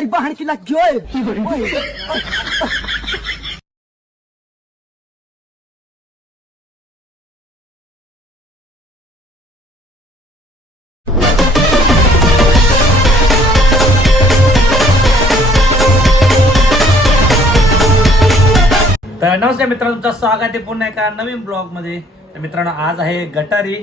तेरी बहन की तर नमस्कार मित्रांनो तुमचं स्वागत आहे पुन्हा एका नवीन ब्लॉगमध्ये. तर मित्रांनो आज आहे गटारी.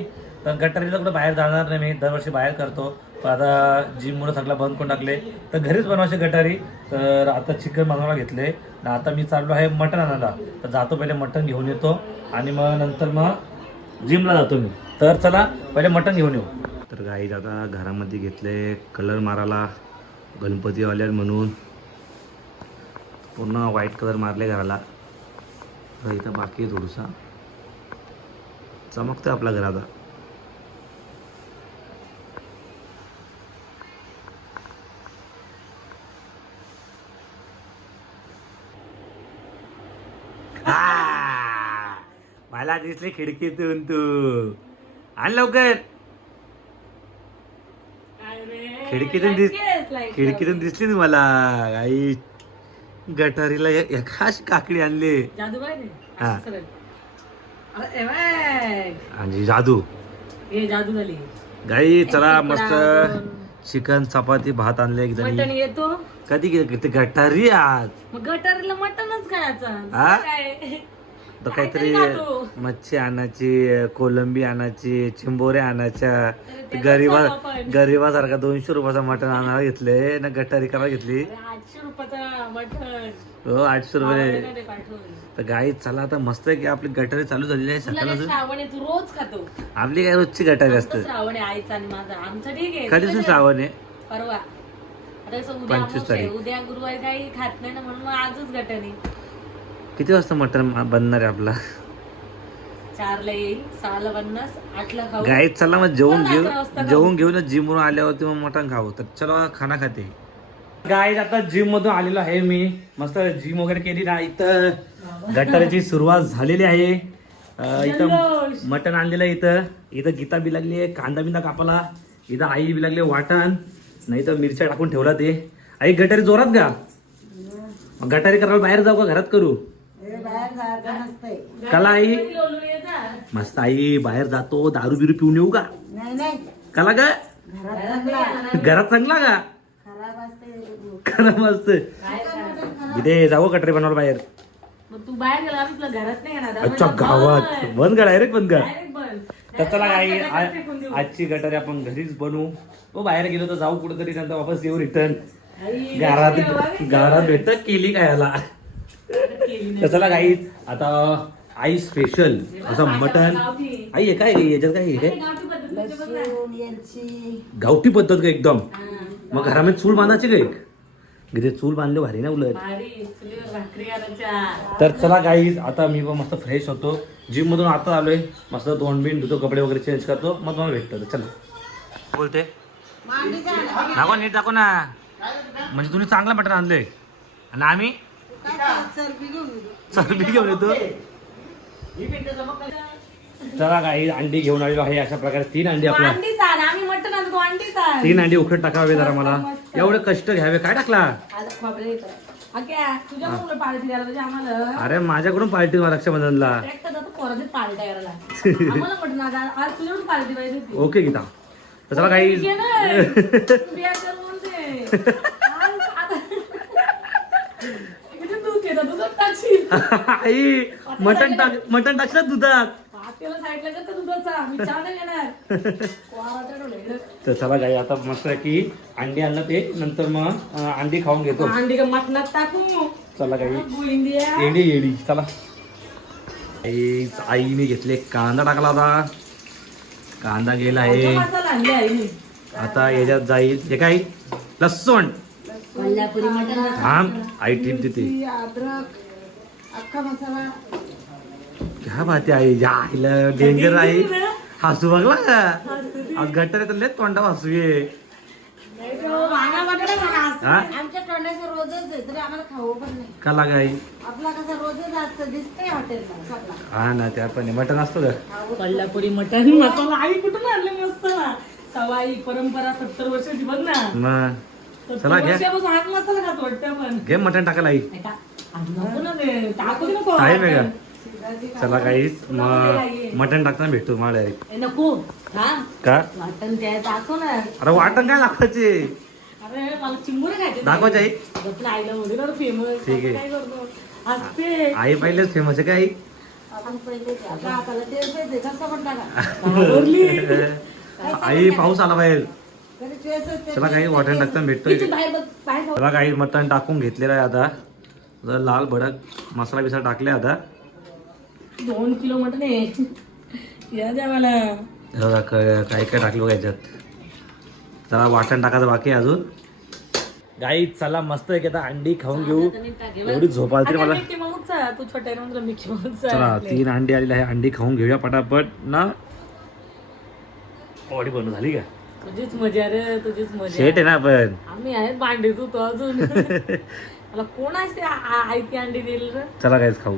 तर गटारीला कुठं बाहेर जाणार नाही मी. दरवर्षी बाहेर करतो. तर आता जिम मुलं सगळं बंद करून टाकले तर घरीच बनवायचे गटारी. तर आता चिकन बनवायला घेतले. आणि आता मी चाललो आहे मटण आणायला. तर जातो पहिले मटण घेऊन येतो. आणि मग नंतर मग जिमला जातो मी. तर चला पहिले मटण घेऊन येऊ. तर गाईज आता घरामध्ये घेतले कलर मारायला. गणपतीवाल्या म्हणून. पूर्ण व्हाईट कलर मारले घराला. तर इथं बाकी आहे थोडंसा. चमकतं आपल्या घर आता. दिसले खिडकीतून तू. आण लवकर. खिडकीतून दिस खिडकीतून दिसली ना मला. आई गटारीला ए- एका अशी काकडी आणली. जादू हा. आणि जादू. जादू झाली. गाई चला मस्त. चिकन चपाती भात आणले एकदम येतो. कधी ते गटारी आज? गटारीला मटणच खायचं. तर काहीतरी. मच्छी आणायची कोलंबी आणायची चिंबोऱ्या आणायच्या. गरीबा. गरीबासारखा दोनशे रुपयाचा मटण आणायला घेतले ना गटारी करायला घेतली. हो आठशे रुपये. तर गाई चला आता मस्त आहे की आपली गटारी चालू झालेली आहे सकाळ आपली काय रोजची गटारी असते? कधीपासून श्रावण आहे? परवा. पंचवीस. तारीख. उद्या गुरुवारी काही खात नाही ना म्हणून आजच गटारी. किती वाजता मटण बनणार आहे आपला? चारला येईल सहाला आठला खाऊ. चला मग जेवून घेऊ. अकरा वाजता खाऊ. जेवून घेऊन जिमवरून आल्यावरती मग मटण खाऊ. तर चला खाना खाते. गाय आता जिम मधून आलेलो आहे मी. मस्त जिम वगैरे केली ना इथं. गटाराची सुरुवात झालेली आहे. अं, इथं. मटण आणलेलं आहे इथं. इथं गीता बी लागली आहे कांदा बिंदा कापाला इथं आई बी लागली वाटण. नाही तर मिरच्या टाकून ठेवला ते. आई गटारी जोरात का मग गटारी करायला बाहेर जाऊ का? घरात करू? कला आई. मस्त आई बाहेर जातो दारू बिरू पिऊन येऊ का? कला का? घरात चांगला का? खराब असत इथे जाऊ कटरे बनवायला बाहेर? मग तू बाहेर गेला आम्ही तुला घरात नाही येणार. अच्छा गावात. बंद कर डायरेक्ट बंद कर. Direct बंद. तर चला देऊ. आजची गटारी आपण घरीच बनवू. हो बाहेर गेलो तर जाऊ कुठेतरी नंतर वापस येऊ रिटर्न आई, घरात? घरात भेटत केली काय याला. तर चला काही आता आई स्पेशल असं मटन. आई हे काय आहे? याच्यात काय आहे? हे? काय गावठी पद्धत का एकदम. मग घरामध्ये चूल बांधायची काय घरी चूल बांधले भारी ना उलट. तर चला काही आता मी पण मस्त फ्रेश होतो. जिम मधून आता आलोय. मस्त दोन बिन धुतो कपडे वगैरे चेंज करतो. मग तुम्हाला भेटतो. चला. बोलते. दाखव नीट दाखव ना. म्हणजे तुम्ही चांगला मटण आणलंय. आणि आम्ही चरबी घेऊन येतो. चला काही अंडी घेऊन आलेलो आहे. अशा प्रकारे तीन अंडी तू आपला अंडीच आण, आम्ही मटण आणतो, तू अंडीच आण. तीन अंडी उकड टाकावे जरा मला. एवढे कष्ट घ्यावे. काय टाकला? अरे माझ्याकडून पार्टी रक्षाबंधनला. ओके गीता. चला काही घे ना. बिया कर बोलते. आज आता- किती दूध घेतो, दुधात टाकशील. आई मटन टाक मटन टाकलं दुधात. तर चला काही आता मस्त आहे की अंडी आणलं ते. नंतर मग अंडी खाऊन घेतो. अंडी का मटणात टाकू. चला काही गोविंदिया येडी येडी चला. आई आईने घेतले कांदा टाकला होता. कांदा गेला आहे. आता याच्यात जाईल. हे काय? लसूण. कोल्हापुरी मटण हा आई टीप देते. अद्रक. अख्खा मसाला क्या बात आहे आई या आईला डेंजर आहे हसू बघला? का आज गट्टर येतं लय तोंडा हसू ये. असं. हा आमच्या तोंडाचं रोजच आहे तरी आम्हाला खाऊ पण नाही. का लागा आई आपला कसा रोजच असतं दिसतंय हॉटेलला सगळा. हा ना त्या पण मटन असतो का? कोल्हापुरी मटण मसाला. आई कुठून आणले मस्त? ना सवाई परंपरा सत्तर वर्षाची बघ ना. मग. चला घ्या. वर्षापासून हात मसाला खात वाटतं पण घे मटण टाकायला आई. आहे का शिजायची चला काहीच मग मटण टाकताना भेटतो मला डायरेक्ट नको. हा? का? वाटण ते दाखव ना. अरे वाटण काय दाखवायचे? अरे मला चिंबुरे खायचे दाखवायचे आई आपल्या आईला फेमस ठीक आहे. असते आई पहिलेच फेमस आहे काय आई? पाऊस आला बाहेर. चला काही वाटण टाकताना बघ. चला काही मटण टाकून घेतलेलं आहे आता. जरा लाल भडक मसाला बिसा टाकले आता. दोन किलो मटण आहे. या द्या मला. बघा काय काय टाकलं बघा याच्यात. जरा वाटण टाकायचं बाकी आहे अजून. गाई चला मस्त आहे की आता अंडी खाऊन घेऊ. एवढी झोप आली तरी मला. तू आहे चला आहे. तीन अंडी आलेली आहे. अंडी खाऊन घेऊया पटापट. ना? बॉडी बनवून झाली का? तुझीच मजा रे तुझीच मजा. शेट आहे ना आपण. आम्ही आहेत भांडी तू तो अजून. मला कोण आयती अंडी देईल रे चला काहीच खाऊ.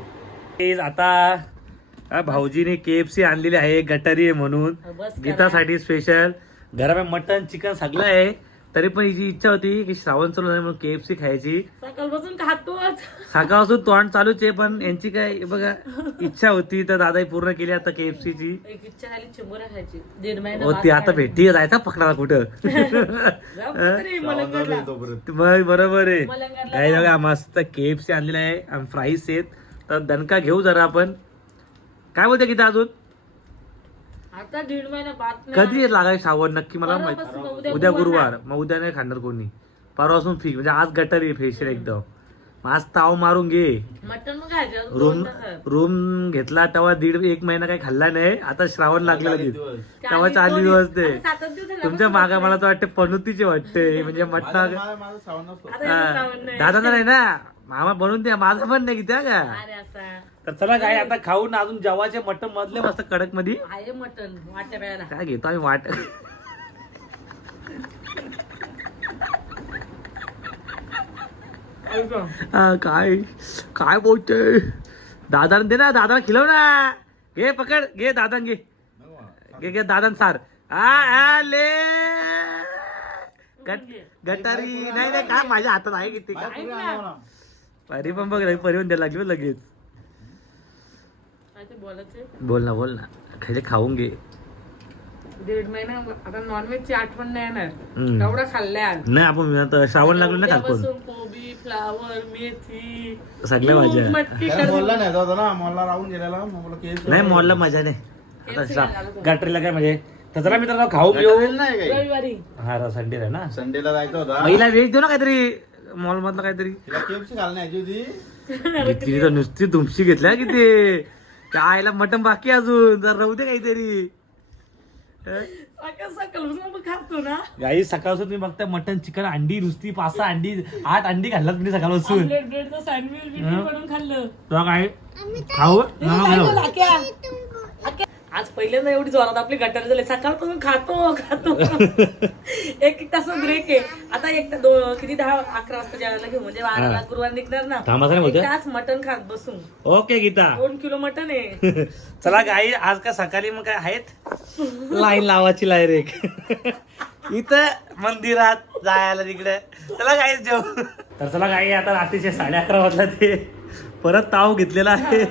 आता भाऊजीने केएफसी आणलेली आहे गटारी आहे म्हणून. बस. गीतासाठी स्पेशल घरामध्ये मटन चिकन सगळं आहे. तरी पण हिची इच्छा होती की श्रावण चालू झालं म्हणून केएफसी खायची. सकाळपासून खातोच. सकाळपासून तोंड चालूच आहे पण यांची काय हे बघा इच्छा होती तर दादाही पूर्ण केली आता KFC ची. एक इच्छा झाली खायची. दीड महिना हो ती आता भेटती जायचा पकडायला कुठं? जाऊ कुठेतरी मलंगडला. मग बरोबर आहे. मलंगडला काय बघा मस्त केएफसी आणलेला आहे आणि फ्राईस आहेत. तर दणका घेऊ जरा आपण. काय बोलते किती अजून? आता दीड महिना बात नाही कधी लागायचं श्रावण नक्की मला माहीत उद्या उद्या गुरुवार. मग उद्या नाही खाणार कोणी. परवापासून फिक म्हणजे आज गटारी फेशियल एकदम. मग आज ताव मारून घे. मटन खायचं रूम. रूम घेतला तेव्हा दीड एक महिना काही खाल्ला नाही. आता श्रावण लागलेला लगेच तेव्हा दोन- दिवस. ते. दिवस तुमच्या मागा मला तर वाटते पनुतीचे वाटते. म्हणजे मटणा आता याला श्रावण नाही. दादा नाही ना? मामा बनवून द्या. माझा पण नाही किती का? अरे असा. तर चला काय आता खाऊन अजून जेवाचे मटण मधले मस्त कडकमध्ये आहे मटन वाट्या प्यायला काय घेतो आम्ही वाट? हा, काय? काय बोलतोय? दादा दे ना दादा खिलव ना. घे पकड. घे दादा घे. घे घे दादा सार. आ आ, ले. गट गटारी. नाही नाही काय? माझ्या हातात आहे किती? का. परी पण बघ परी पण द्यायला लागली बघ लगेच. बोल ना बोल ना. खायचे खाऊन घे दीड महिना आता नॉनव्हेजची आठवण नाही येणार. एवढं खाल्लंय. नाही आपण आता श्रावण लागलो ना खात कोबी फ्लावर मेथी सगळ्या भाज्या. मॉलला नाही जात ना मॉलला राहून गेलेला नाही मॉलला मजा नाही. आता KFC श्रा- ला झालं तो. गटरीला काय म्हणजे तर चला मित्रांनो खाऊ काही. रविवारी. हा संडे आहे ना. संडेला जायचं होता. महिला वेज देऊ ना काहीतरी मॉल मधलं काहीतरी. तिला नुसती तुमची घेतल्या की ते. त्या आईला मटण बाकी अजून जर राहू दे काहीतरी. सकाळ खातो ना. गाई सकाळपासून तुम्ही बघता मटन चिकन अंडी नुसती पाच सहा अंडी आठ अंडी घालला तुम्ही सकाळपासून ब्रेड सँडविच बनवून खाल्लं. तुला काय? खाऊ? आज पहिल्यांदा एवढी जोरात आपली गटार झाली. सकाळपासून खातो खातो. एक एक तास ब्रेक आहे. आता एक दो- किती दहा अकरा वाजता जेवायला घेऊ? म्हणजे बाराला गुरुवार निघणार ना. नाही एक बोलतोय? तास मटन खात बसून. ओके गीता. दोन किलो मटन आहे. चला गाई आज का सकाळी मग काय आहेत? लाईन लावायची लाईन एक. इथं मंदिरात जायला तिकडे. चला गाई जेव. तर चला गाई आता रात्रीचे साडे अकरा वाजला ते. परत ताव घेतलेला आहे.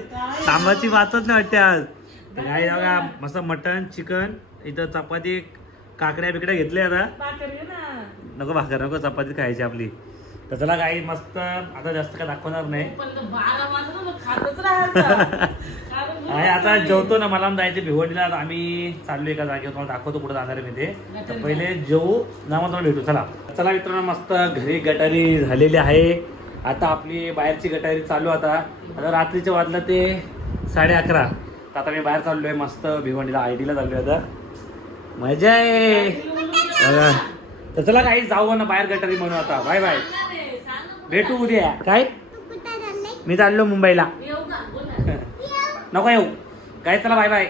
कामाची वाचत नाही वाटते आज. गाई बघा मस्त मटन चिकन इथं चपाती काकड्या बिकड्या घेतल्या आता. नको भाकर नको चपाती खायची आपली. तर चला गाई मस्त आता जास्त काय दाखवणार नाही. आणि आता जेवतो ना मला जायचं भिवंडीला आम्ही चाललो एका जागेवर तुम्हाला दाखवतो कुठं जाणार आहे मी ते. तर पहिले जेवू ना मग भेटू चला. चला मित्रांनो मस्त घरी गटारी झालेली आहे. आता आपली बाहेरची गटारी चालू आता. आता रात्रीच्या वाजला ते साडे अकरा. तर आता मी बाहेर चाललोय मस्त भिवंडीला आय ला चाललोय आता. मजा आहे. तर चला काही जाऊ ना बाहेर गटारी म्हणून आता. Bye bye. भेटू उद्या. काय? मी चाललो मुंबईला. नको येऊ. काय चला बाय बाय.